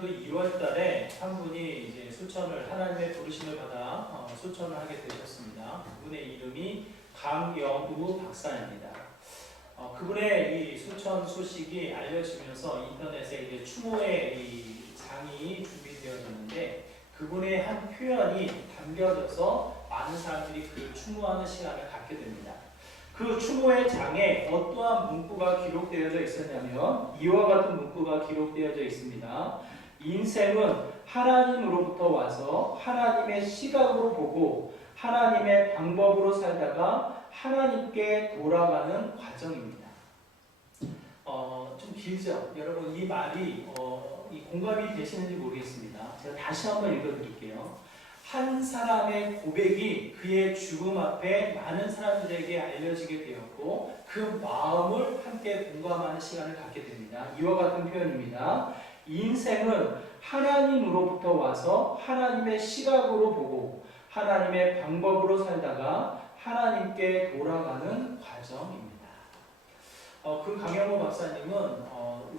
2020년도 2월 달에 한 분이 이제 수천을, 하나님의 부르심을 받아 수천을 하게 되셨습니다. 그분의 이름이 강영우 박사입니다. 그분의 이 수천 소식이 알려지면서 인터넷에 이제 추모의 이 장이 준비되어졌는데 그분의 한 표현이 담겨져서 많은 사람들이 그 추모하는 시간을 갖게 됩니다. 그 추모의 장에 어떠한 문구가 기록되어져 있었냐면 이와 같은 문구가 기록되어져 있습니다. 인생은 하나님으로부터 와서 하나님의 시각으로 보고 하나님의 방법으로 살다가 하나님께 돌아가는 과정입니다. 좀 길죠? 여러분 이 말이 이 공감이 되시는지 모르겠습니다. 제가 다시 한번 읽어드릴게요. 한 사람의 고백이 그의 죽음 앞에 많은 사람들에게 알려지게 되었고 그 마음을 함께 공감하는 시간을 갖게 됩니다. 이와 같은 표현입니다. 인생은 하나님으로부터 와서 하나님의 시각으로 보고 하나님의 방법으로 살다가 하나님께 돌아가는 과정입니다. 그 강영호 박사님은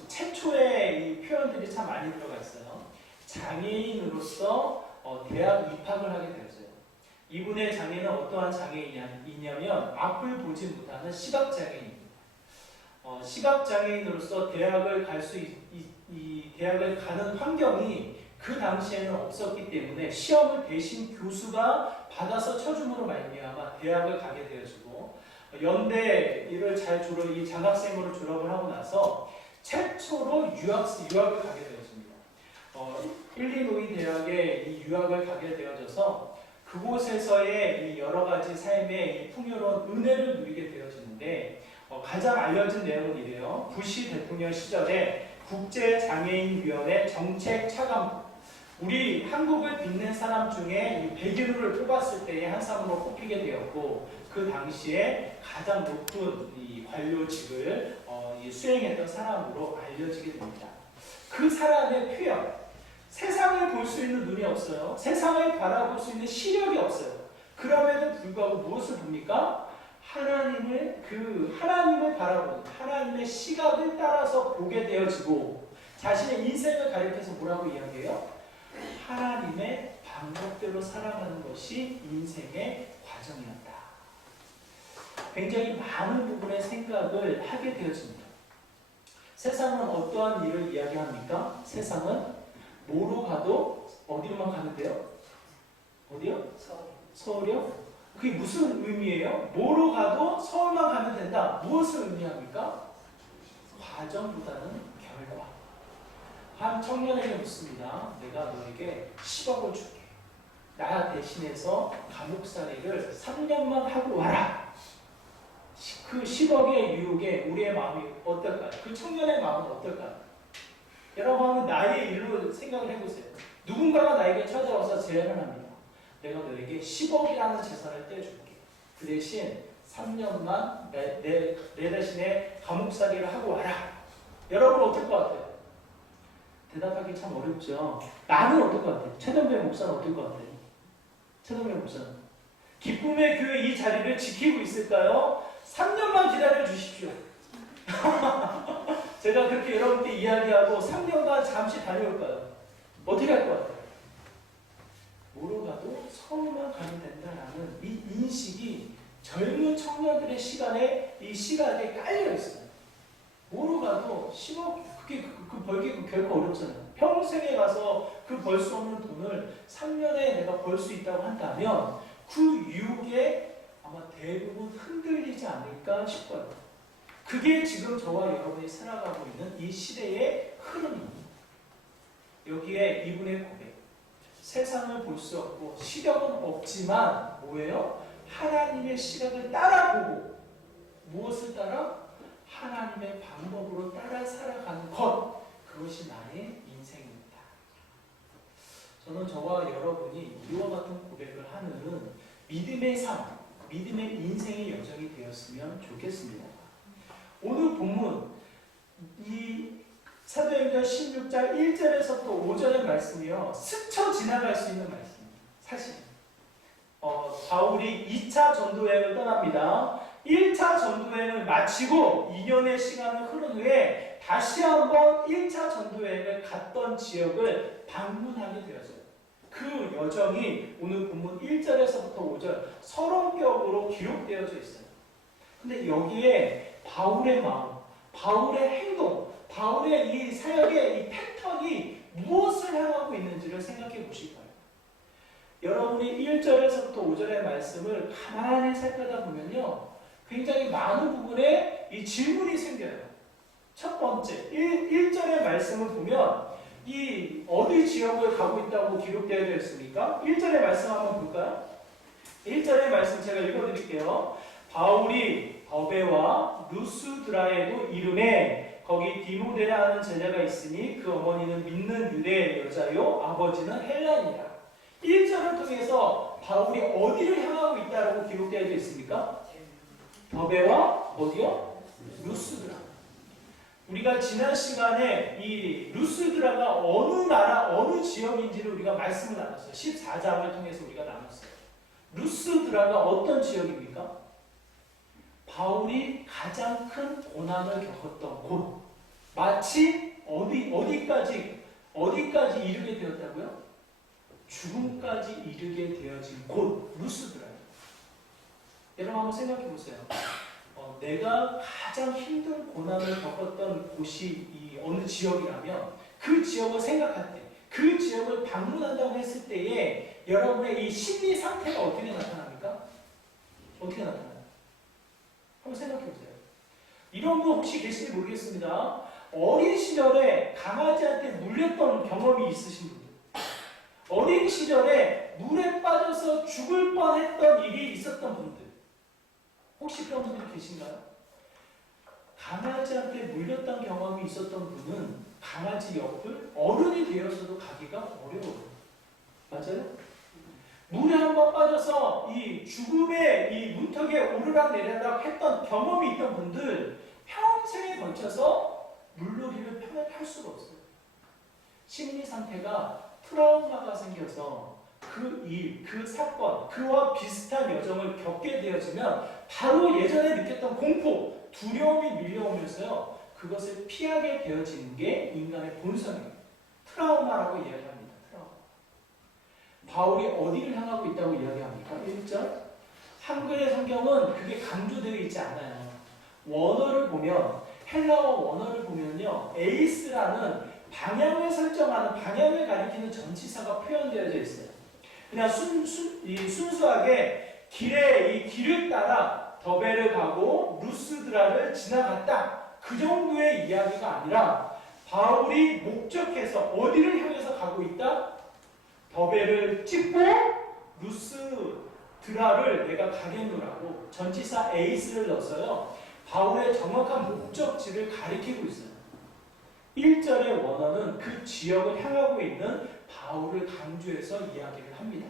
최초의 이 표현들이 참 많이 들어가 있어요. 장애인으로서 대학 입학을 하게 되었어요. 이분의 장애는 어떠한 장애이냐면 앞을 보지 못하는 시각장애인입니다. 시각장애인으로서 대학을 갈 수 이 대학을 가는 환경이 그 당시에는 없었기 때문에 시험을 대신 교수가 받아서 쳐줌으로 말미암아 대학을 가게 되어지고 연대를 잘 이 장학생으로 졸업을 하고 나서 최초로 유학을 가게 되었습니다. 일리노이 대학에 이 유학을 가게 되어져서 그곳에서의 이 여러 가지 삶의 이 풍요로운 은혜를 누리게 되어지는데 가장 알려진 내용은 이래요. 부시 대통령 시절에 국제장애인위원회 정책 차관부, 우리 한국을 빛낸 사람 중에 이 100인을 뽑았을 때의 한 사람으로 뽑히게 되었고 그 당시에 가장 높은 이 관료직을 수행했던 사람으로 알려지게 됩니다. 그 사람의 표현, 세상을 볼 수 있는 눈이 없어요. 세상을 바라볼 수 있는 시력이 없어요. 그럼에도 불구하고 무엇을 봅니까? 하나님을 바라보는 하나님의 시각을 따라서 보게 되어지고 자신의 인생을 가리켜서 뭐라고 이야기해요? 하나님의 방법대로 살아가는 것이 인생의 과정이었다. 굉장히 많은 부분의 생각을 하게 되어집니다. 세상은 어떠한 일을 이야기합니까? 세상은 뭐로 가도 어디로만 가면 돼요? 어디요? 서울이요? 그게 무슨 의미예요? 뭐로 가도 서울만 가면 된다. 무엇을 의미합니까? 과정보다는 결과. 한 청년에게 묻습니다. 내가 너에게 10억을 줄게. 나 대신해서 감옥살이를 3년만 하고 와라. 그 10억의 유혹에 우리의 마음이 어떨까요? 그 청년의 마음은 어떨까요? 여러분 한번 나의 일로 생각을 해보세요. 누군가가 나에게 찾아와서 제안을 합니다. 내가 너에게 10억이라는 재산을 떼줄게. 그 대신 3년만 내 대신에 감옥살이를 하고 와라. 여러분 어떨 것 같아요? 대답하기 참 어렵죠. 나는 어떨 것 같아요? 최동배 목사는 어떨 것 같아요? 최동배 목사는 기쁨의 교회 이 자리를 지키고 있을까요? 3년만 기다려 주십시오. 제가 그렇게 여러분께 이야기하고 3년간 잠시 다녀올까요? 어떻게 할 것 같아요? 뭐로 가도 서울만 가면 된다라는 이 인식이 젊은 청년들의 이 시각에 깔려 있어요. 뭐로 가도 10억, 그게 벌기 결코 어렵잖아요. 평생에 가서 그 벌 수 없는 돈을 3년에 내가 벌 수 있다고 한다면 그 유혹에 아마 대부분 흔들리지 않을까 싶어요. 그게 지금 저와 여러분이 살아가고 있는 이 시대의 흐름입니다. 여기에 이분의 고백. 세상을 볼 수 없고 시력은 없지만 뭐예요? 하나님의 시각을 따라보고 무엇을 따라? 하나님의 방법으로 따라 살아가는 것. 그것이 나의 인생입니다. 저는 저와 여러분이 이와 같은 고백을 하는 믿음의 삶, 믿음의 인생의 여정이 되었으면 좋겠습니다. 오늘 본문 이 사도행전 16장 1절에서 또 5절의 말씀이요. 스쳐 지나갈 수 있는 말씀입니다. 사실 바울이 2차 전도여행을 떠납니다. 1차 전도여행을 마치고 2년의 시간을 흐른 후에 다시 한번 1차 전도여행을 갔던 지역을 방문하게 되었어요. 그 여정이 오늘 본문 1절에서부터 5절 서론격으로 기록되어져 있어요. 근데 여기에 바울의 마음, 바울의 행동, 바울의 이 사역의 이 패턴이 무엇을 향하고 있는지를 생각해 보실 거예요. 여러분이 1절에서부터 5절의 말씀을 가만히 살펴다 보면요, 굉장히 많은 부분에 이 질문이 생겨요. 첫 번째, 1절의 말씀을 보면 이 어디 지역을 가고 있다고 기록되어 있습니까? 1절의 말씀 한번 볼까요? 1절의 말씀 제가 읽어드릴게요. 바울이 더베와 루스드라에도 이름에 거기 디모데라는 제자가 있으니 그 어머니는 믿는 유대 여자요 아버지는 헬라인이라. 1절을 통해서 바울이 어디를 향하고 있다고 기록되어 있습니까? 더베와 어디요? 루스드라. 우리가 지난 시간에 이 루스드라가 어느 나라, 어느 지역인지를 우리가 말씀을 나눴어요. 14장을 통해서 우리가 나눴어요. 루스드라가 어떤 지역입니까? 바울이 가장 큰 고난을 겪었던 곳. 마치 어디까지 이르게 되었다고요? 죽음까지 이르게 되어진 곳, 루스드라예요. 여러분 한번 생각해 보세요. 내가 가장 힘든 고난을 겪었던 곳이 이 어느 지역이라면 그 지역을 생각할 때, 그 지역을 방문한다고 했을 때에 여러분의 이 심리 상태가 어떻게 나타납니까? 어떻게 나타나요? 한번 생각해 보세요. 이런 분 혹시 계실지 모르겠습니다. 어린 시절에 강아지한테 물렸던 경험이 있으신 분들, 어린 시절에 물에 빠져서 죽을 뻔했던 일이 있었던 분들, 혹시 그런 분들 계신가요? 강아지한테 물렸던 경험이 있었던 분은 강아지 옆을 어른이 되어서도 가기가 어려워요. 맞아요? 물에 한번 빠져서 이 죽음의 이 문턱에 오르락내리락 했던 경험이 있던 분들 평생에 걸쳐서 물놀이를 편하게 할 수가 없어요. 심리 상태가 트라우마가 생겨서 그 일, 그 사건, 그와 비슷한 여정을 겪게 되어지면 바로 예전에 느꼈던 공포, 두려움이 밀려오면서요, 그것을 피하게 되어지는 게 인간의 본성이에요. 트라우마라고 이야기합니다. 트라우마. 바울이 어디를 향하고 있다고 이야기합니까? 1절. 한글의 성경은 그게 강조되어 있지 않아요. 원어를 보면, 헬라어 원어를 보면요, 에이스라는 방향을 설정하는, 방향을 가리키는 전치사가 표현되어져 있어요. 그냥 순수하게 이 길을 따라 더베를 가고 루스드라를 지나갔다, 그 정도의 이야기가 아니라 바울이 목적해서 어디를 향해서 가고 있다? 더베를 찍고 루스드라를 내가 가겠노라고 전치사 에이스를 넣어서요, 바울의 정확한 목적지를 가리키고 있어요. 1절의 원어는 그 지역을 향하고 있는 바울을 강조해서 이야기를 합니다.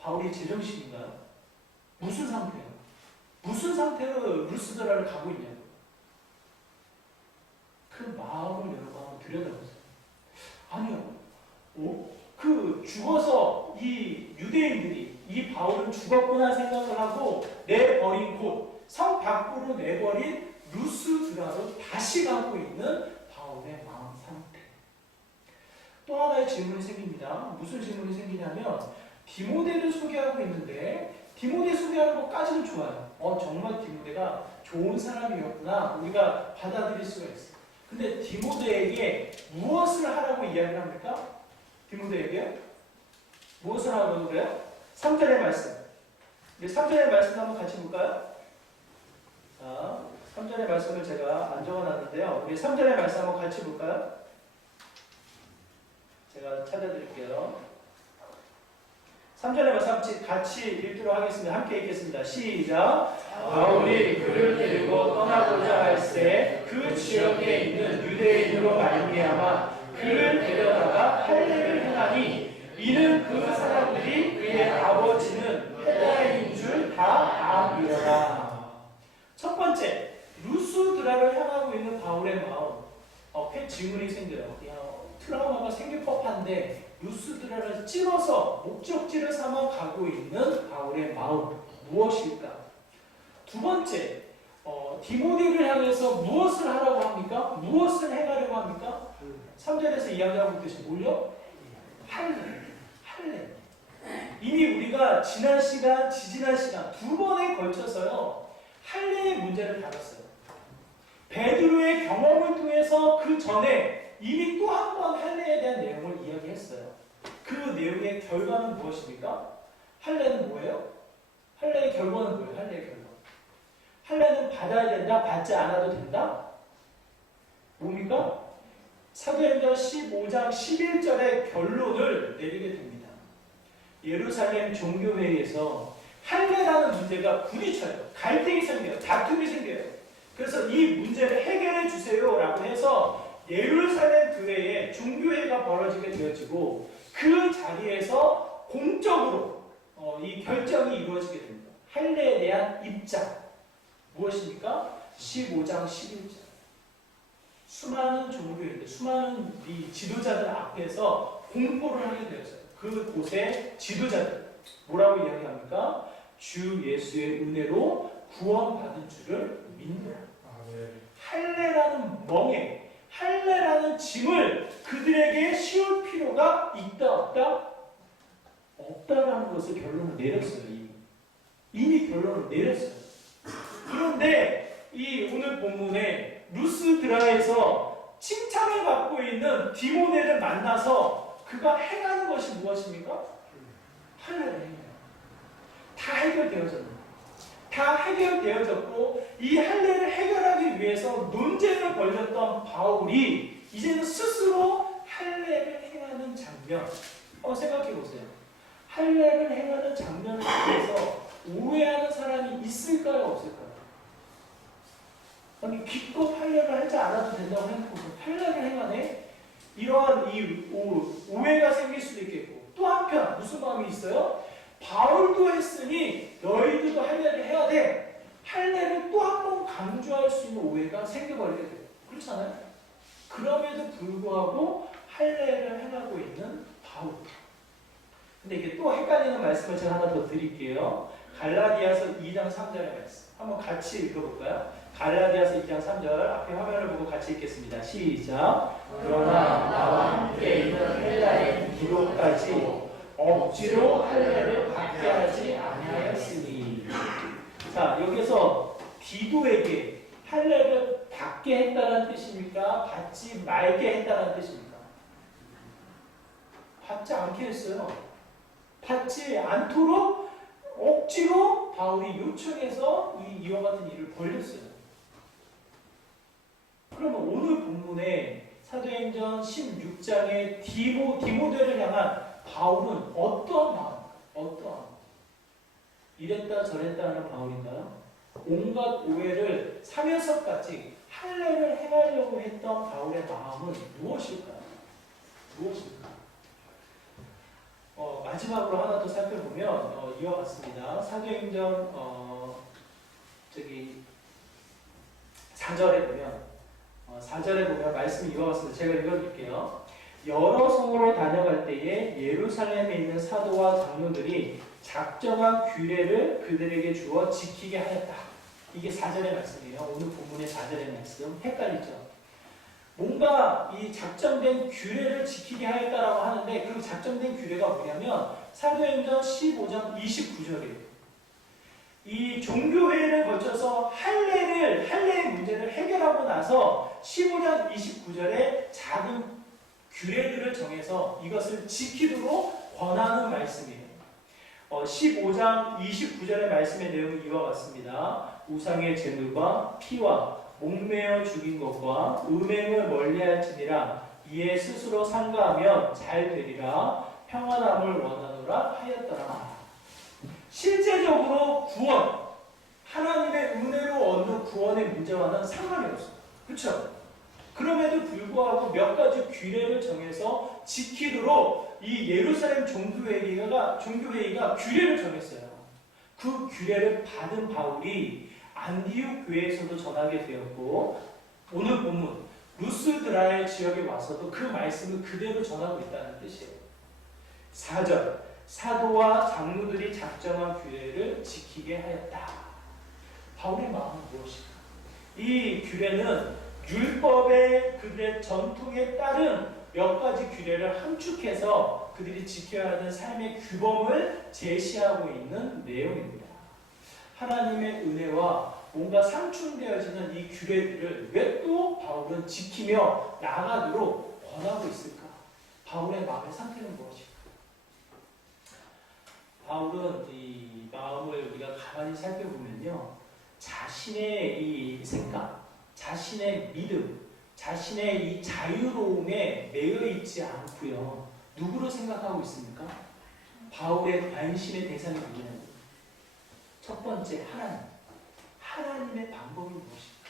바울이 제정신인가요? 무슨 상태예요? 무슨 상태로 루스드라를 가고 있냐고. 그 마음을 여러분 한번 들여다보세요. 아니요. 그 죽어서 이 유대인들이 이 바울은 죽었구나 생각을 하고 내버린 곳, 성 밖으로 내버린 루스드라로 다시 가고 있는 바울의 마음 상태. 또 하나의 질문이 생깁니다. 무슨 질문이 생기냐면, 디모데를 소개하고 있는데 디모데 소개하는 것까지는 좋아요. 정말 디모데가 좋은 사람이었구나, 우리가 받아들일 수가 있어요. 근데 디모데에게 무엇을 하라고 이야기를 합니까? 디모데에게 무엇을 하라고 그래요? 3절의 말씀. 3절의 말씀 한번 같이 볼까요? 자, 3절의 말씀을 제가 안 적어놨는데요. 우리 3절의 말씀 한번 같이 볼까요? 제가 찾아드릴게요. 3절의 말씀 같이 읽도록 하겠습니다. 함께 읽겠습니다. 시작. 바울이 그를 데리고 떠나고자 할새 그 지역에 있는 유대인으로 말미암아 그를 데려다가 할례를 행하니 이는 그 사람들이 그의 아버지는 헬라인인 줄 다 아미러라. 첫 번째, 루스드라를 향하고 있는 바울의 마음. 질문이 생겨요. 트라우마가 생길 법한데 루스드라를 찍어서 목적지를 삼아 가고 있는 바울의 마음 무엇일까? 두 번째, 디모데를 향해서 무엇을 하라고 합니까? 무엇을 행하려고 합니까? 3절에서 이야기하고 있듯이 뭘요? 할례. 이미 우리가 지난 시간, 지지난 시간 두 번에 걸쳐서요. 할례의 문제를 다뤘어요. 베드로의 경험을 통해서 그 전에 이미 또 한 번 할례에 대한 내용을 이야기했어요. 그 내용의 결과는 무엇입니까? 할례는 뭐예요? 할례의 결과는 뭐예요? 할례의 결과. 할례는 받아야 된다? 받지 않아도 된다? 뭡니까? 사도행전 15장 11절의 결론을 내리게 됩니다. 예루살렘 종교회의에서 할례라는 문제가 부딪혀요. 갈등이 생겨요. 다툼이 생겨요. 그래서 이 문제를 해결해 주세요 라고 해서 예루살렘 교회에 종교회의가 벌어지게 되어지고 그 자리에서 공적으로 이 결정이 이루어지게 됩니다. 할례에 대한 입장 무엇입니까? 15장 11절. 수많은 종교인들, 수많은 이 지도자들 앞에서 공포를 하게 되었어요. 그곳의 지도자들 뭐라고 이야기합니까? 주 예수의 은혜로 구원받은 줄을 믿노라. 할례라는 멍에, 할례라는 짐을 그들에게 씌울 필요가 있다 없다? 없다라는 것을 결론을 내렸어요. 이미 결론을 내렸어요. 그런데 이 오늘 본문에 루스드라에서 칭찬을 받고 있는 디모데를 만나서 그가 행하는 것이 무엇입니까? 할례를 행해요. 다 해결되어졌는데. 다 해결되어졌고 이 할례를 해결하기 위해서 논쟁을 벌였던 바울이 이제는 스스로 할례를 행하는 장면 생각해 보세요. 할례를 행하는 장면을 통해서 오해하는 사람이 있을까요? 없을까요? 아니 기껏 할례를 하지 않아도 된다고 해놓고 할례를 행하네? 이러한 이 오해가 생길 수도 있겠고 또 한편 무슨 마음이 있어요? 바울도 했으니 너희들도 할례를 해야 돼. 할례를 또 한 번 강조할 수 있는 오해가 생겨버리게 돼요. 그렇잖아요? 그럼에도 불구하고 할례를 행하고 있는 바울. 근데 이게 또 헷갈리는 말씀을 제가 하나 더 드릴게요. 갈라디아서 2장 3절의 말씀. 한번 같이 읽어볼까요? 갈라디아서 2장 3절 앞에 화면을 보고 같이 읽겠습니다. 시작. 그러나 나와 함께 있는 헬라인 기록까지 억지로 할례를 받게 하지 아니하였으니. 자, 여기서 디도에게 할례를 받게 했다는 뜻입니까? 받지 말게 했다는 뜻입니까? 받지 않게 했어요. 받지 않도록 억지로 바울이 요청해서 이와 같은 일을 벌였어요. 그러면 오늘 본문에 사도행전 16장의 디모데를 향한 바울은 어떠한 마음? 이랬다 저랬다 하는 바울인가요? 온갖 오해를 사면서까지 할례를 행하려고 했던 바울의 마음은 무엇일까요? 마지막으로 하나 더 살펴보면 이와 같습니다. 사도행전 4절에 보면 말씀이 이와 같습니다. 제가 읽어드릴게요. 여러 성으로 다녀갈 때에 예루살렘에 있는 사도와 장로들이 작정한 규례를 그들에게 주어 지키게 하였다. 이게 4절의 말씀이에요. 오늘 본문의 4절의 말씀. 헷갈리죠? 뭔가 이 작정된 규례를 지키게 하였다라고 하는데 그 작정된 규례가 뭐냐면 사도행전 15장 29절이에요. 이 종교회의를 거쳐서 할례의 문제를 해결하고 나서 15장 29절에 작은 규례들을 정해서 이것을 지키도록 권하는 말씀이에요. 15장 29절의 말씀의 내용이 이와 같습니다. 우상의 제물과 피와 목매어 죽인 것과 음행을 멀리할지니라. 이에 스스로 상가하면 잘 되리라. 평안함을 원하노라 하였더라. 실제적으로 구원, 하나님의 은혜로 얻는 구원의 문제와는 상관이 없어요. 그렇죠? 그럼에도 불구하고 몇 가지 규례를 정해서 지키도록 이 예루살렘 종교회의가 규례를 정했어요. 그 규례를 받은 바울이 안디옥 교회에서도 전하게 되었고 오늘 본문 루스드라의 지역에 와서도 그 말씀을 그대로 전하고 있다는 뜻이에요. 4절 사도와 장로들이 작정한 규례를 지키게 하였다. 바울의 마음은 무엇일까? 이 규례는 율법의 그들의 전통에 따른 몇 가지 규례를 함축해서 그들이 지켜야 하는 삶의 규범을 제시하고 있는 내용입니다. 하나님의 은혜와 뭔가 상충되어지는 이 규례들을 왜 또 바울은 지키며 나아가도록 권하고 있을까? 바울의 마음의 상태는 무엇일까? 바울은 이 마음을 우리가 가만히 살펴보면요, 자신의 이 생각, 자신의 믿음, 자신의 이 자유로움에 매여 있지 않고요, 누구를 생각하고 있습니까? 바울의 관심의 대상이 누구냐면 첫 번째 하나님의 방법이 무엇일까?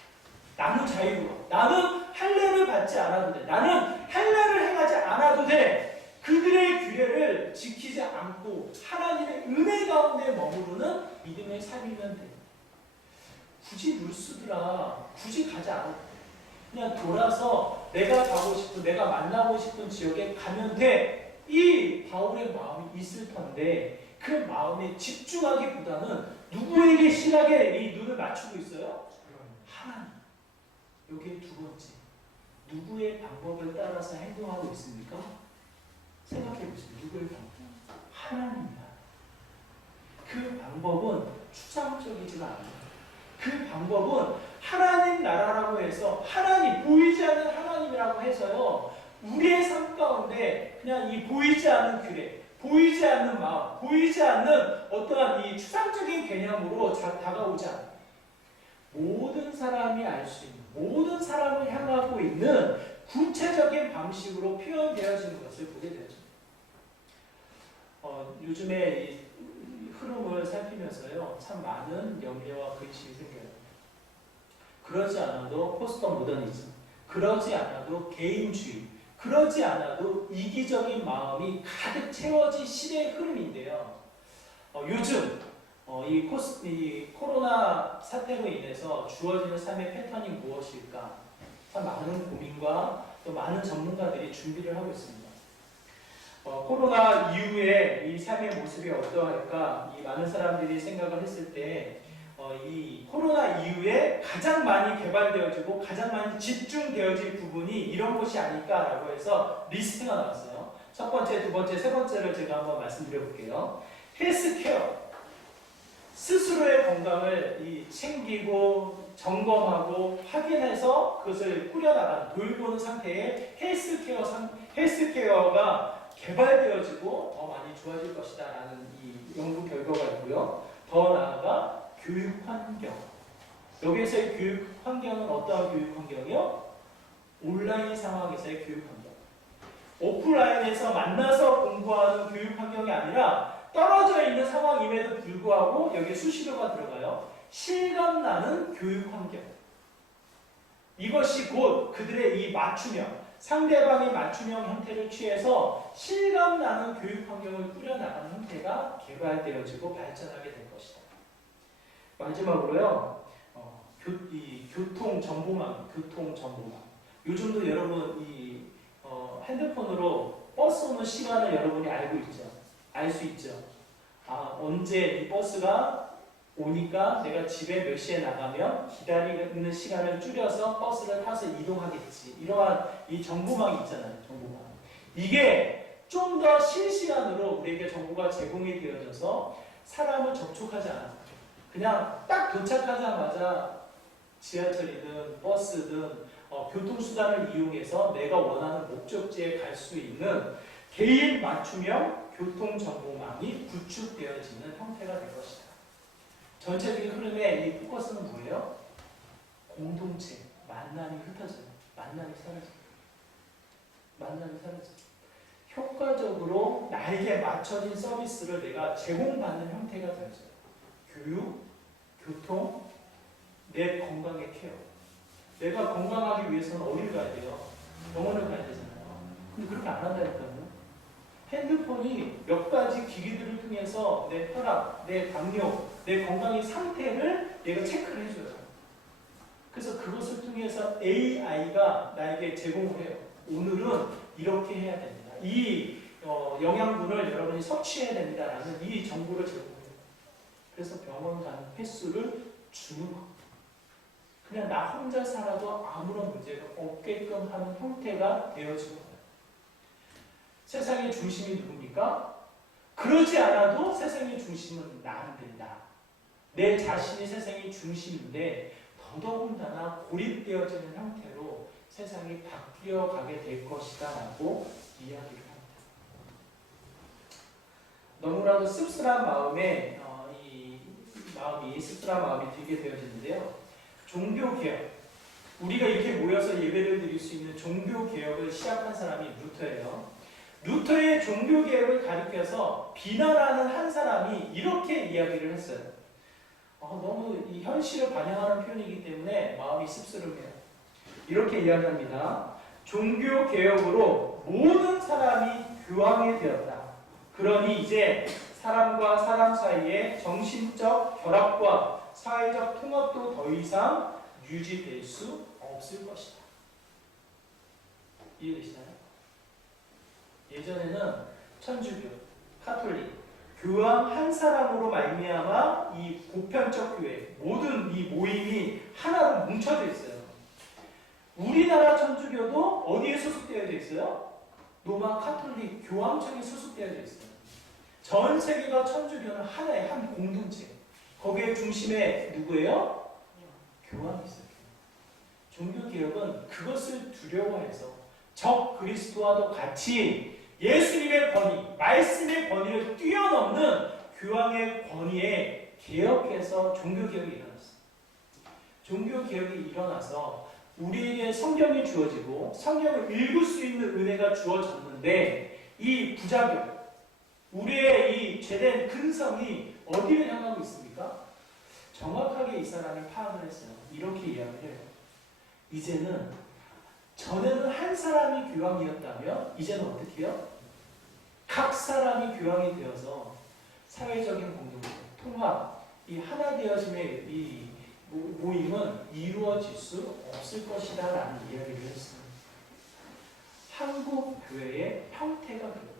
나는 자유로워. 나는 할례를 받지 않아도 돼. 나는 할례를 행하지 않아도 돼. 그들의 규례를 지키지 않고 하나님의 은혜 가운데 머무르는 믿음의 삶이면 돼. 굳이 루스드라, 굳이 가지 않아도 돼. 그냥 돌아서 내가 가고 싶은, 내가 만나고 싶은 지역에 가면 돼. 이 바울의 마음이 있을 텐데 그 마음에 집중하기보다는 누구에게 실하게 이 눈을 맞추고 있어요? 하나님. 여기에 두 번째, 누구의 방법을 따라서 행동하고 있습니까? 생각해 보세요. 누구의 방법? 하나님이다. 그 방법은 추상적이지가 않아요. 그 방법은 하나님 나라라고 해서 하나님, 보이지 않는 하나님이라고 해서요, 우리의 삶 가운데 그냥 이 보이지 않는 규례, 보이지 않는 마음, 보이지 않는 어떠한 이 추상적인 개념으로 다가오지 않아요. 모든 사람이 알 수 있는, 모든 사람을 향하고 있는 구체적인 방식으로 표현되어지는 것을 보게 되죠. 요즘에 이 흐름을 살피면서요, 참 많은 염려와 근심이 생겨요. 그러지 않아도 포스트 모더니즘, 그러지 않아도 개인주의, 그러지 않아도 이기적인 마음이 가득 채워진 시대의 흐름인데요. 요즘 이 코로나 사태로 인해서 주어지는 삶의 패턴이 무엇일까? 참 많은 고민과 또 많은 전문가들이 준비를 하고 있습니다. 코로나 이후에 이 삶의 모습이 어떠할까? 이 많은 사람들이 생각을 했을 때 이 코로나 이후에 가장 많이 개발되어지고 가장 많이 집중되어질 부분이 이런 것이 아닐까라고 해서 리스트가 나왔어요. 첫 번째, 두 번째, 세 번째를 제가 한번 말씀드려 볼게요. 헬스케어. 스스로의 건강을 챙기고 점검하고 확인해서 그것을 꾸려나가는, 돌보는 상태의 헬스케어가 개발되어지고 더 많이 좋아질 것이다 라는 이 연구 결과가 있고요. 더 나아가 교육 환경. 여기에서의 교육 환경은 어떠한 교육 환경이요? 온라인 상황에서의 교육 환경. 오프라인에서 만나서 공부하는 교육 환경이 아니라 떨어져 있는 상황임에도 불구하고 여기에 수시료가 들어가요. 실감나는 교육 환경. 이것이 곧 그들의 이 맞춤형, 상대방의 맞춤형 형태를 취해서 실감나는 교육 환경을 꾸려나가는 형태가 개발되어지고 발전하게 될 것이다. 마지막으로요, 교통정보망. 요즘도 여러분 핸드폰으로 버스 오는 시간을 여러분이 알고 있죠? 알 수 있죠? 언제 이 버스가 오니까 내가 집에 몇 시에 나가면 기다리는 시간을 줄여서 버스를 타서 이동하겠지. 이러한 이 정보망이 있잖아요. 정보망. 이게 좀 더 실시간으로 우리에게 정보가 제공이 되어져서 사람을 접촉하지 않아요. 그냥 딱 도착하자마자 지하철이든 버스든 교통수단을 이용해서 내가 원하는 목적지에 갈 수 있는 개인 맞춤형 교통정보망이 구축되어지는 형태가 될 것이다. 전체적인 흐름의 이 포커스는 뭐예요? 공동체, 만남이 흩어져요. 만남이 사라져요. 효과적으로 나에게 맞춰진 서비스를 내가 제공받는 형태가 되어져요. 교육, 교통, 내 건강의 케어. 내가 건강하기 위해서는 어디를 가야 돼요? 병원을 가야 되잖아요. 근데 그렇게 안 한다니까요. 핸드폰이 몇 가지 기기들을 통해서 내 혈압, 내 당뇨, 내 건강의 상태를 얘가 체크를 해줘요. 그래서 그것을 통해서 AI가 나에게 제공을 해요. 오늘은 이렇게 해야 됩니다. 이 영양분을 여러분이 섭취해야 됩니다라는 이 정보를 제공해요. 그래서 병원 가는 횟수를 주는 것. 그냥 나 혼자 살아도 아무런 문제가 없게끔 하는 형태가 되어지는 거예요. 세상의 중심이 누굽니까? 그러지 않아도 세상의 중심은 나인데 나. 내 자신이 세상의 중심인데 더더군다나 고립되어지는 형태로 세상이 바뀌어가게 될 것이다 라고 이야기를 합니다. 너무나도 씁쓸한 마음에 씁쓸한 마음이 들게 되어지는데요. 종교개혁, 우리가 이렇게 모여서 예배를 드릴 수 있는 종교개혁을 시작한 사람이 루터예요. 루터의 종교개혁을 가리켜서 비난하는 한 사람이 이렇게 이야기를 했어요. 너무 이 현실을 반영하는 표현이기 때문에 마음이 씁쓸해요. 이렇게 이야기합니다. 종교개혁으로 모든 사람이 교황이 되었다. 그러니 이제 사람과 사람 사이의 정신적 결합과 사회적 통합도 더 이상 유지될 수 없을 것이다. 이해되시나요? 예전에는 천주교, 카톨릭, 교황 한 사람으로 말미암아 이 보편적 교회, 모든 이 모임이 하나로 뭉쳐져 있어요. 우리나라 천주교도 어디에 소속되어 있어요? 로마 카톨릭 교황청에 소속되어 있어요. 전 세계가 천주교는 하나의 한 공동체. 거기에 중심에 누구예요? 교황이 있어요. 종교개혁은 그것을 두려워해서 적 그리스도와도 같이 예수님의 권위, 말씀의 권위를 뛰어넘는 교황의 권위에 개혁해서 종교개혁이 일어났어요. 종교개혁이 일어나서 우리에게 성경이 주어지고 성경을 읽을 수 있는 은혜가 주어졌는데 이 부작용, 우리의 이 죄된 근성이 어디를 향하고 있습니까? 정확하게 이 사람이 파악을 했어요. 이렇게 이야기를 해요. 이제는 전에는 한 사람이 교황이었다면 이제는 어떻게 해요? 각 사람이 교황이 되어서 사회적인 공동체, 통합, 이 하나 되어짐의 이 모임은 이루어질 수 없을 것이다 라는 이야기를 했습니다. 한국 교회의 형태가 그래요.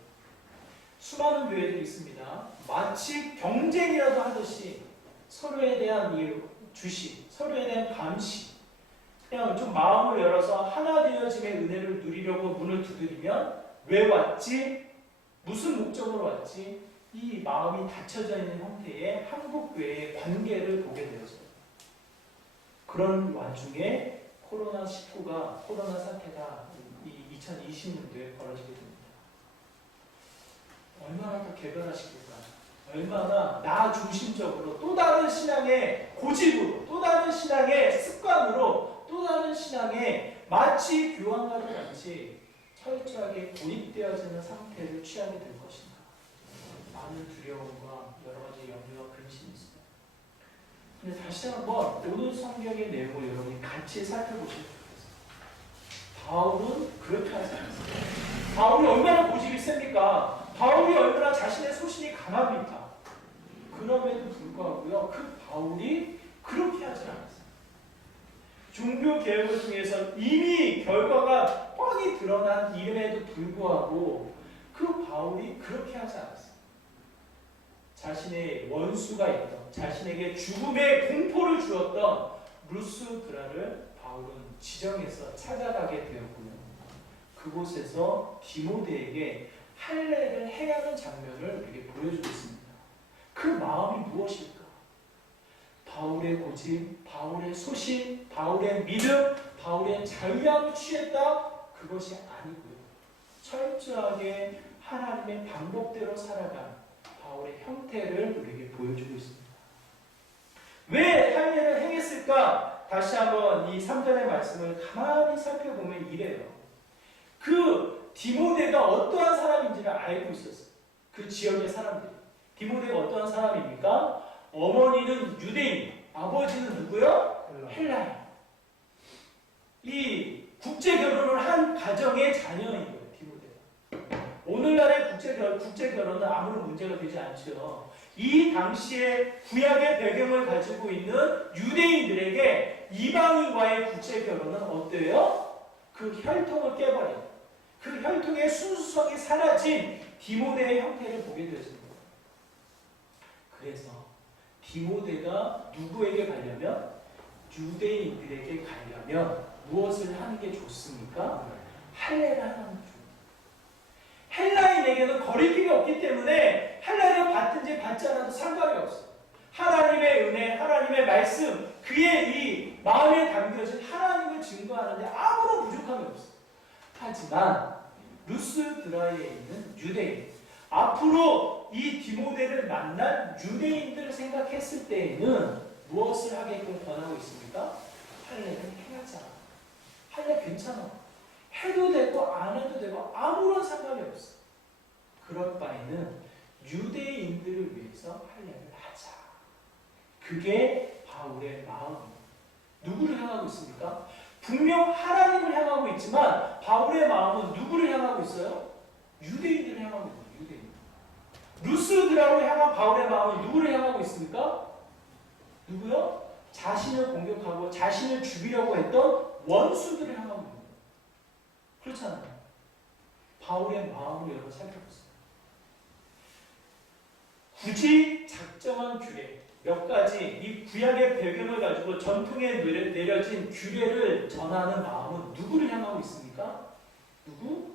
수많은 교회들이 있습니다. 마치 경쟁이라도 하듯이 서로에 대한 이 주시, 서로에 대한 감시, 그냥 좀 마음을 열어서 하나 되어짐의 은혜를 누리려고 문을 두드리면 왜 왔지? 무슨 목적으로 왔지? 이 마음이 닫혀져 있는 형태의 한국교회의 관계를 보게 되었어요. 그런 와중에 코로나 사태가 이 2020년도에 벌어지게 됩니다. 얼마나 더 개변화시킬까? 얼마나 나 중심적으로 또 다른 신앙의 고집으로, 또 다른 신앙의 습관으로, 또 다른 신앙의 마치 교황과도 같이 철저하게 고립되어지는 상태를 취하게 될 것인가. 많은 두려움과 여러 가지 염려와 근심이 있습니다. 근데 다시 한번 오늘 성경의 내용을 여러분이 같이 살펴보시면 좋겠습니다. 바울은 그렇게 하지 않았어요. 바울이 얼마나 고집이 셉니까? 바울이 얼마나 자신의 소신이 강합니까? 그럼에도 불구하고요, 그 바울이 그렇게 하지 않았어요. 종교개혁을 통해서 이미 결과가 뻔히 드러난 이름에도 불구하고 그 바울이 그렇게 하지 않았어요. 자신의 원수가 있던, 자신에게 죽음의 공포를 주었던 루스드라를 바울은 지정해서 찾아가게 되었고요. 그곳에서 디모데에게 할례를 해야 하는 장면을 우리에게 보여주고 있습니다. 그 마음이 무엇일까? 바울의 고집, 바울의 소신, 바울의 믿음, 바울의 자유함을 취했다? 그것이 아니고요. 철저하게 하나님의 방법대로 살아간 바울의 형태를 우리에게 보여주고 있습니다. 왜 할례를 행했을까? 다시 한번 이 3절의 말씀을 가만히 살펴보면 이래요. 그 디모데가 어떠한 사람인지를 알고 있었어요. 그 지역의 사람들이. 디모데가 어떠한 사람입니까? 어머니는 유대인, 아버지는 누구요? 헬라인. 이 국제 결혼을 한 가정의 자녀인 거예요, 디모데가. 오늘날의 국제 결혼은 아무런 문제가 되지 않죠. 이 당시에 구약의 배경을 가지고 있는 유대인들에게 이방인과의 국제 결혼은 어때요? 그 혈통을 깨버린, 그 혈통의 순수성이 사라진 디모데의 형태를 보게 되었습니다. 그래서 디모데가 누구에게 가려면? 유대인들에게 가려면 무엇을 하는 게 좋습니까? 할례를 하는 게 좋습니다. 헬라인에게는 거리낌이 없기 때문에 할례를 받든지 받지 않아도 상관이 없어요. 하나님의 은혜, 하나님의 말씀, 그의 이 마음에 담겨진 하나님을 증거하는데 아무런 부족함이 없어요. 하지만 루스드라에 있는 유대인, 앞으로 이 디모데를 만난 유대인들을 생각했을 때에는 무엇을 하게끔 권하고 있습니까? 할례는 해야지 않아. 할례 괜찮아. 해도 되고 안 해도 되고 아무런 상관이 없어. 그럴 바에는 유대인들을 위해서 할례를 하자. 그게 바울의 마음입니다. 누구를 향하고 있습니까? 분명 하나님을 향하고 있지만 바울의 마음은 누구를 향하고 있어요? 유대인들을 향하고 있어요. 유대인. 루스드라로 향한 바울의 마음은 누구를 향하고 있습니까? 누구요? 자신을 공격하고 자신을 죽이려고 했던 원수들을 향하고 있는 거예요. 그렇잖아요. 바울의 마음을 여러분 살펴보세요. 굳이 작정한 규례, 몇 가지 이 구약의 배경을 가지고 전통에 내려진 규례를 전하는 마음은 누구를 향하고 있습니까? 누구?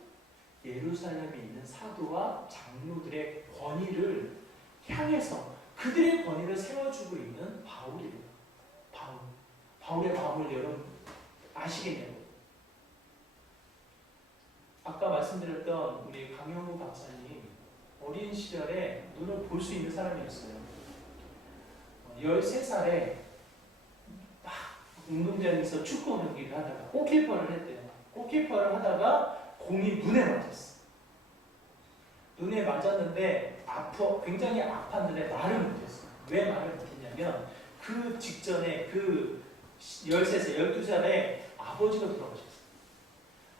예루살렘에 있는 사도와 장로들의 권위를 향해서 그들의 권위를 세워주고 있는 바울이에요. 바울의 마음을 여러분 아시겠냐고. 아까 말씀드렸던 우리 강영우 박사님 어린 시절에 눈을 볼 수 있는 사람이었어요. 13살에 막 운동장에서 축구 경기를 하다가 골키퍼를 했대요. 골키퍼를 하다가 공이 눈에 맞았어. 눈에 맞았는데 굉장히 아팠는데 말을 못했어. 왜 말을 못했냐면 그 직전에 그 13살, 12살에 아버지가 돌아가셨어요.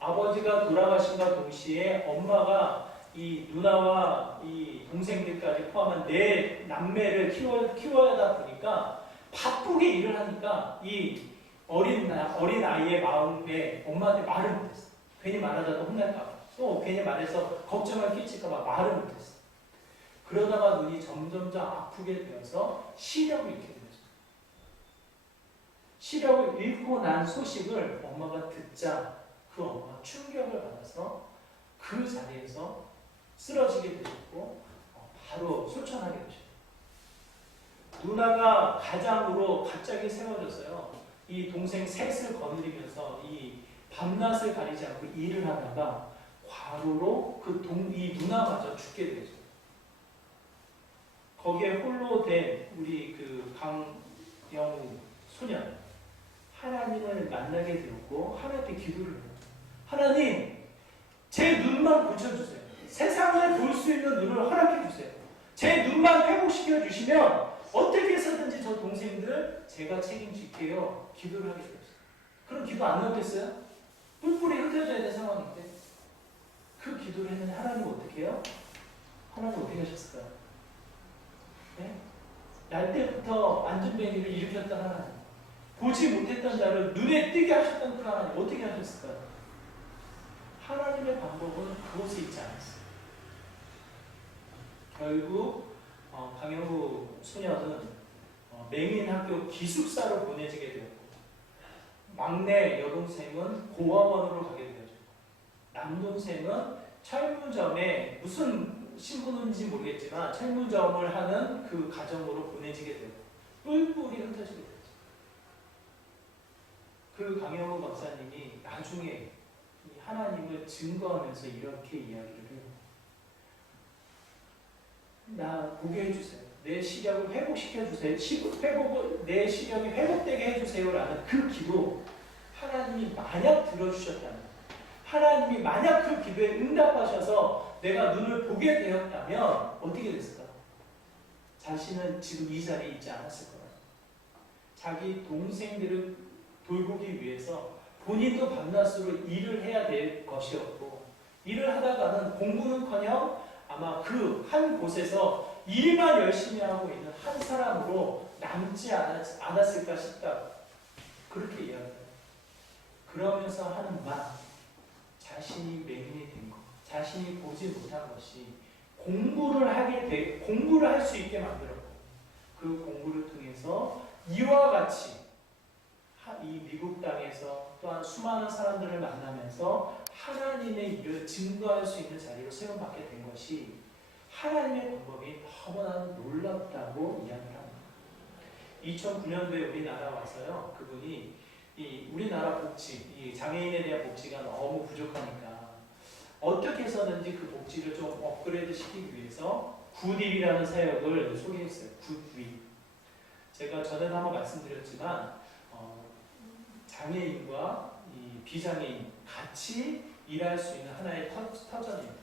아버지가 돌아가신과 동시에 엄마가 이 누나와 이 동생들까지 포함한 4 남매를 키워야 보니까 바쁘게 일을 하니까 이 어린 아이의 마음에 엄마한테 말을 못했어. 괜히 말하다가 혼날까봐. 또 괜히 말해서 걱정을 끼칠까봐 말을 못했어. 그러다가 눈이 점점점 아프게 되어서 시력을 잃게 되었어요. 시력을 잃고 난 소식을 엄마가 듣자 그 엄마가 충격을 받아서 그 자리에서 쓰러지게 되셨고 바로 소천하게 되셨어요. 누나가 가장으로 갑자기 세워졌어요. 이 동생 셋을 거느리면서 이 밤낮을 가리지 않고 일을 하다가 과로로 이 누나마저 죽게 되었어요. 거기에 홀로 된 우리 그 강영우 소년 하나님을 만나게 되었고 하나님께 기도를 해요. 하나님, 제 눈만 고쳐주세요. 세상을 볼 수 있는 눈을 허락해 주세요. 제 눈만 회복시켜 주시면 어떻게 해서든지 저 동생들 제가 책임질게요. 기도를 하게 되었어요. 그럼 기도 안 나오겠어요? 뿔뿔이 흩어져야 될 상황인데 그 기도를 했는데 하나님 어떻게 해요? 하나님 어떻게 하셨을까요? 네? 날 때부터 안전뱅이를 일으켰던 하나님, 보지 못했던 자를 눈에 띄게 하셨던 그 하나님 어떻게 하셨을까요? 하나님의 방법은 그곳에 있지 않았어요. 결국 강영우 소녀는 맹인학교 기숙사로 보내지게 되었고 막내 여동생은 고아원으로 가게 되었고 남동생은 철무점에 무슨 신분인지 모르겠지만 철무점을 하는 그 가정으로 보내지게 되고 뿔뿔이 흩어지게 되었죠. 그 강영우 박사님이 나중에 하나님을 증거하면서 이렇게 이야기를 해요. 나 보게 해주세요. 내 시력을 회복시켜주세요. 내 시력이 회복되게 해주세요라는 그 기도 하나님이 만약 들어주셨다면 하나님이 만약 그 기도에 응답하셔서 내가 눈을 보게 되었다면 어떻게 됐을까? 자신은 지금 이 자리에 있지 않았을 거예요. 자기 동생들을 돌보기 위해서 본인도 밤낮으로 일을 해야 될 것이었고 일을 하다가는 공부는커녕 아마 그 한 곳에서 일만 열심히 하고 있는 한 사람으로 남지 않았을까 싶다. 그렇게 이야기해요. 그러면서 하는 말, 자신이 맹인이 된 것, 자신이 보지 못한 것이 공부를 할 수 있게 만들었고 그 공부를 통해서 이와 같이 이 미국 땅에서 또한 수많은 사람들을 만나면서 하나님의 일을 증거할 수 있는 자리로 세움받게 된 것이 하나님의 방법이 너무나 놀랍다고 이야기를 합니다. 2009년도에 우리나라 와서요, 그분이 이 우리나라 복지, 이 장애인에 대한 복지가 너무 부족하니까 어떻게 해서든지 그 복지를 좀 업그레이드 시키기 위해서 굿윌이라는 사역을 소개했어요. 굿윌. 제가 전에도 한번 말씀드렸지만 장애인과 이 비장애인 같이 일할 수 있는 하나의 터전이에요.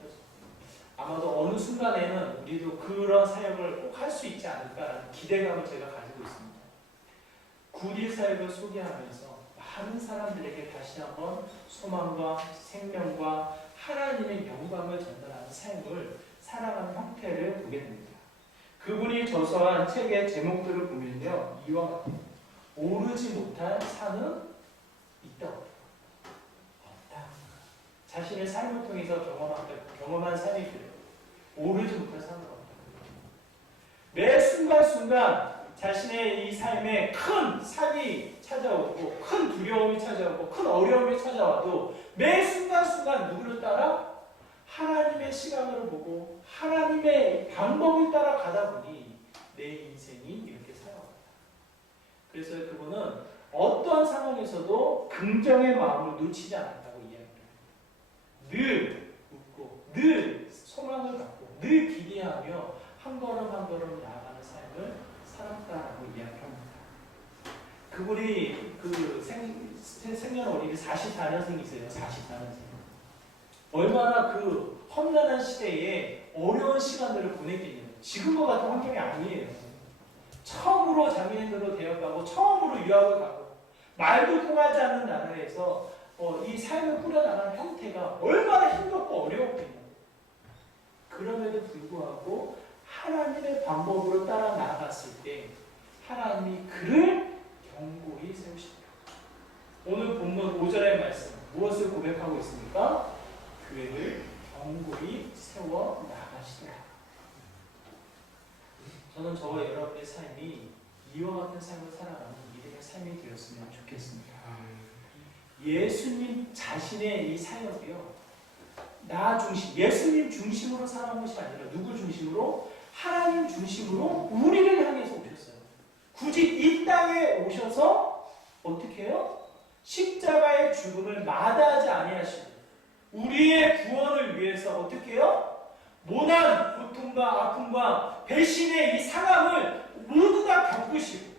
아마도 어느 순간에는 우리도 그런 사역을 꼭 할 수 있지 않을까라는 기대감을 제가 가지고 있습니다. 굿윌 사역을 소개하면서 많은 사람들에게 다시 한번 소망과 생명과 하나님의 영광을 전달하는 사역을 살아가는 형태를 보게 됩니다. 그분이 저서한 책의 제목들을 보면요, 이와 같아요. 오르지 못할 산은 있다. 없다. 자신의 삶을 통해서 경험한 삶이 그래요. 오르지 못할 산은 없다. 매 순간순간 자신의 이 삶에 큰 산이 찾아오고 큰 두려움이 찾아오고 큰 어려움이 찾아와도 매 순간순간 누구를 따라? 하나님의 시간으로 보고 하나님의 방법을 따라 가다 보니 내 인생이 이렇게 살아갑니다. 그래서 그분은 어떠한 상황에서도 긍정의 마음을 놓치지 않았다고 이야기합니다. 늘 웃고 늘 소망을 갖고 늘 기대하며 한 걸음 한 걸음 나아가는 삶을 살았다라고 이야기합니다. 그분이 그 생년월일이 44년생이세요. 44년생. 얼마나 그 험난한 시대에 어려운 시간들을 보냈겠냐면 지금과 같은 환경이 아니에요. 처음으로 장애인으로 되어가고 처음으로 유학을 가고 말도 통하지 않는 나라에서 이 삶을 꾸려나가는 형태가 얼마나 힘겹고 어려웠겠냐고. 그럼에도 불구하고 하나님의 방법으로 따라 나아갔을 때 하나님이 그를 견고히 세우십니다. 오늘 본문 5절의 말씀 무엇을 고백하고 있습니까? 교회를 견고히 세워 나가시더라. 저는 저와 여러분의 삶이 이와 같은 삶을 살아가는 믿음의 삶이 되었으면 좋겠습니다. 예수님 자신의 이 사역이요, 나 중심, 예수님 중심으로 살아온 것이 아니라 누구 중심으로? 하나님 중심으로 우리를 향해서 오셨어요. 굳이 이 땅에 오셔서 어떻게 해요? 십자가의 죽음을 마다하지 아니하시고 우리의 구원을 위해서 어떻게 해요? 모난 고통과 아픔과 배신의 이 상황을 모두 다 겪으시고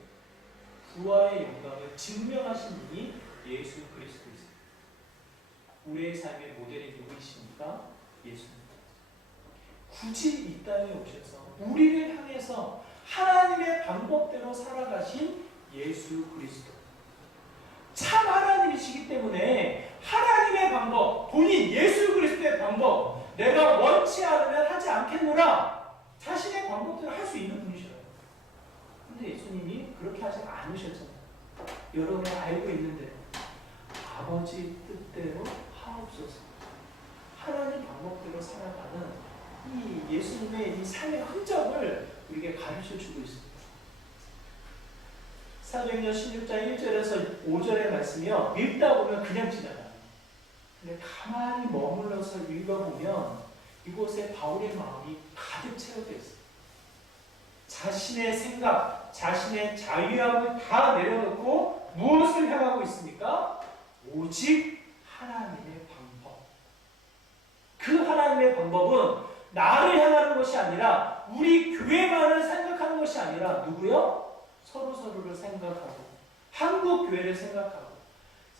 부활의 영광을 증명하신 분이 예수 그리스도이세요. 우리의 삶의 모델이 누구이십니까? 예수님. 굳이 이 땅에 오셔서 우리를 향해서 하나님의 방법대로 살아가신 예수 그리스도. 참 하나님이시기 때문에 하나님의 방법, 본인 예수 그리스도의 방법, 내가 원치 않으면 하지 않겠노라, 자신의 방법대로 할 수 있는 분이셔요. 근데 예수님이 그렇게 하지 않으셨잖아요. 여러분이 알고 있는데 아버지 뜻대로 하옵소서. 하나님 방법대로 살아가는 이 예수님의 이 삶의 흔적을 우리에게 가르쳐주고 있습니다. 사도행전 16장 1절에서 5절의 말씀이요, 읽다 보면 그냥 지나가요. 근데 가만히 머물러서 읽어보면 이곳에 바울의 마음이 가득 채워져 있어요. 자신의 생각, 자신의 자유함을 다 내려놓고 무엇을 향하고 있습니까? 오직 하나님의 방법. 그 하나님의 방법은 나를 향하는 것이 아니라 우리 교회만을 생각하는 것이 아니라 누구요? 서로서로를 생각하고 한국 교회를 생각하고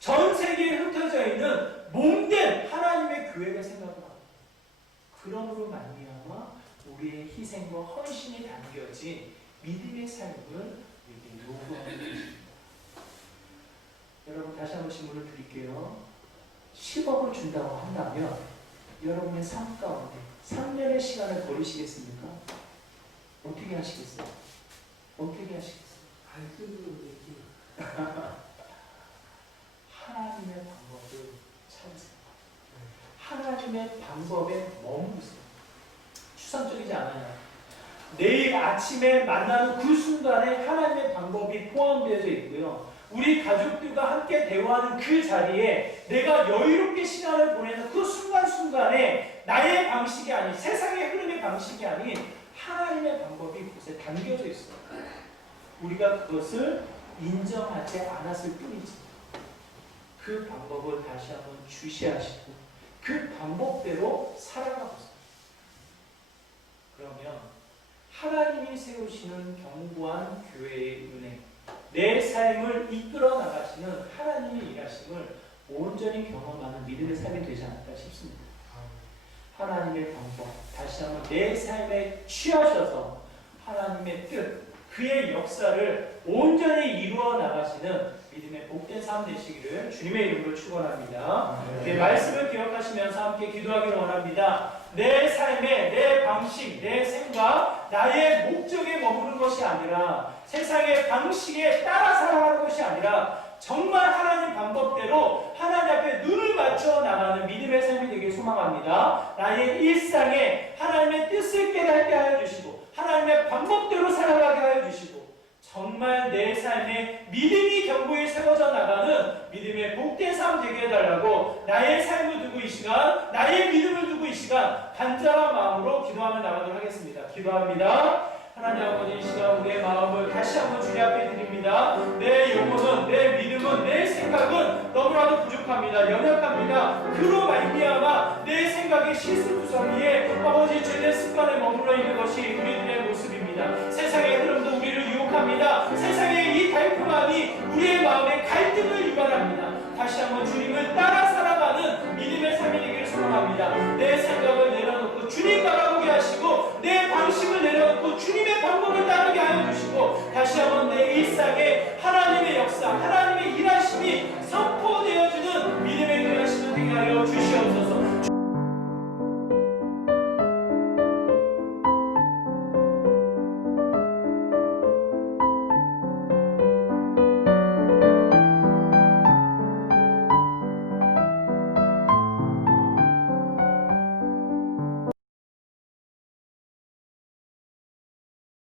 전 세계에 흩어져 있는 몸된 하나님의 교회를 생각하고, 그러므로 말미암아 우리의 희생과 헌신이 담겨진 믿음의 삶을 우리에게 요구하는 것입니다. 여러분 다시 한번 질문을 드릴게요. 10억을 준다고 한다면 여러분의 삶 가운데 3년의 시간을 버리시겠습니까? 어떻게 하시겠어요? 어떻게 하시겠어요? 하나님의 방법을 찾으세요. 하나님의 방법에 머무르세요. 추상적이지 않아요. 내일 아침에 만나는 그 순간에 하나님의 방법이 포함되어 있고요. 우리 가족들과 함께 대화하는 그 자리에 내가 여유롭게 시간을 보내는 그 순간순간에 나의 방식이 아닌, 세상의 흐름의 방식이 아닌 하나님의 방법이 그곳에 담겨져 있어요. 우리가 그것을 인정하지 않았을 뿐이지. 그 방법을 다시 한번 주시하시고 그 방법대로 살아가고 있어요. 그러면 하나님이 세우시는 견고한 교회의 은혜, 내 삶을 이끌어 나가시는 하나님의 일하심을 온전히 경험하는 믿음의 삶이 되지 않을까 싶습니다. 하나님의 방법, 다시 한번 내 삶에 취하셔서 하나님의 뜻, 그의 역사를 온전히 이루어 나가시는 믿음의 복된 삶 되시기를 주님의 이름으로 축원합니다. 말씀을 기억하시면서 함께 기도하기를 원합니다. 내 삶의 내 방식, 내 생각, 나의 목적에 머무는 것이 아니라 세상의 방식에 따라 살아가는 것이 아니라 정말 하나님 방법대로 하나님 앞에 눈을 맞춰 나가는 믿음의 삶이 되길 소망합니다. 나의 일상에 하나님의 뜻을 깨닫게 하여 주시고 하나님의 방법대로 살아가게 하여 주시고 정말 내 삶에 믿음이 견고히 세워져 나가는 믿음의 복된 삶 되게 해달라고 나의 삶을 두고 이 시간, 나의 믿음을 두고 이 시간 간절한 마음으로 기도하며 나가도록 하겠습니다. 기도합니다. 하나님 아버지, 이 시간 우리의 마음을 다시 한번 주님 앞에 드립니다. 내 영혼은, 내 믿음은, 내 생각은 너무나도 부족합니다. 연약합니다. 그로 말미암아 내 생각의 실수투성이에 아버지 죄된 습관에 머물러 있는 것이 우리들의 모습입니다. 세상의 흐름도 우리를 유혹합니다. 세상의 이 달콤함이 우리의 마음에 갈등을 유발합니다. 다시 한번 주님을 따라 살아가는 믿음의 삶이 되기를 소망합니다. 내 생각을 내려놓고 주님 바라보게 하시고 내 방식을 내려놓고 주님의 방법을 따르게 하여 주시고 다시 한번 내 일상에 하나님의